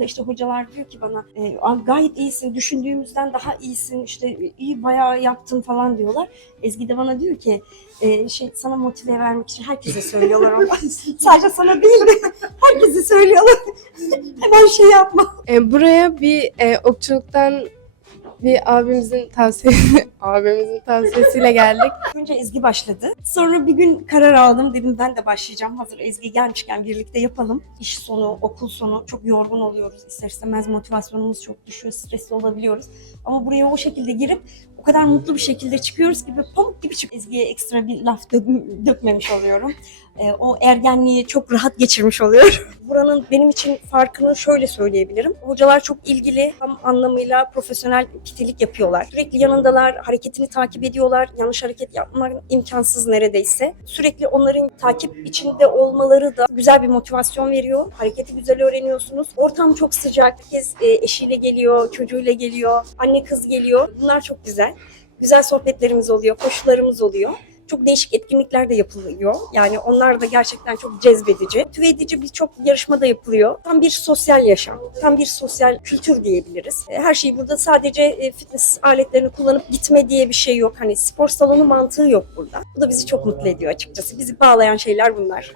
İşte hocalar diyor ki bana e, "Abi gayet iyisin, düşündüğümüzden daha iyisin, işte iyi bayağı yaptın falan diyorlar. Ezgi de bana diyor ki e, şey sana motive vermek için herkese söylüyorlar ama sadece sana değil de herkese söylüyorlar. Hemen şey yapma. E, buraya bir e, okçuluktan bir abimizin tavsiyesi, abimizin tavsiyesiyle geldik. Önce Ezgi başladı. Sonra bir gün karar aldım. Dedim ben de başlayacağım. Hazır Ezgi gelmişken birlikte yapalım. İş sonu, okul sonu çok yorgun oluyoruz. İster istemez motivasyonumuz çok düşüyor. Stresli olabiliyoruz. Ama buraya o şekilde girip o kadar mutlu bir şekilde çıkıyoruz ki pamuk gibi çık. Ezgi'ye ekstra bir laf dök- dökmemiş oluyorum. Ee, o ergenliği çok rahat geçirmiş oluyorum. Buranın benim için farkını şöyle söyleyebilirim. Hocalar çok ilgili, tam anlamıyla profesyonel pitilik yapıyorlar. Sürekli yanındalar, hareketini takip ediyorlar. Yanlış hareket yapmak imkansız neredeyse. Sürekli onların takip içinde olmaları da güzel bir motivasyon veriyor. Hareketi güzel öğreniyorsunuz. Ortam çok sıcak. Herkes e, eşiyle geliyor, çocuğuyla geliyor, anne kız geliyor. Bunlar çok güzel. Güzel sohbetlerimiz oluyor, koşularımız oluyor. Çok değişik etkinlikler de yapılıyor. Yani onlar da gerçekten çok cezbedici. Motive edici birçok yarışma da yapılıyor. Tam bir sosyal yaşam, tam bir sosyal kültür diyebiliriz. E, Her şey burada sadece e, fitness aletlerini kullanıp gitme diye bir şey yok. Hani spor salonu mantığı yok burada. Bu da bizi çok mutlu ediyor açıkçası. Bizi bağlayan şeyler bunlar.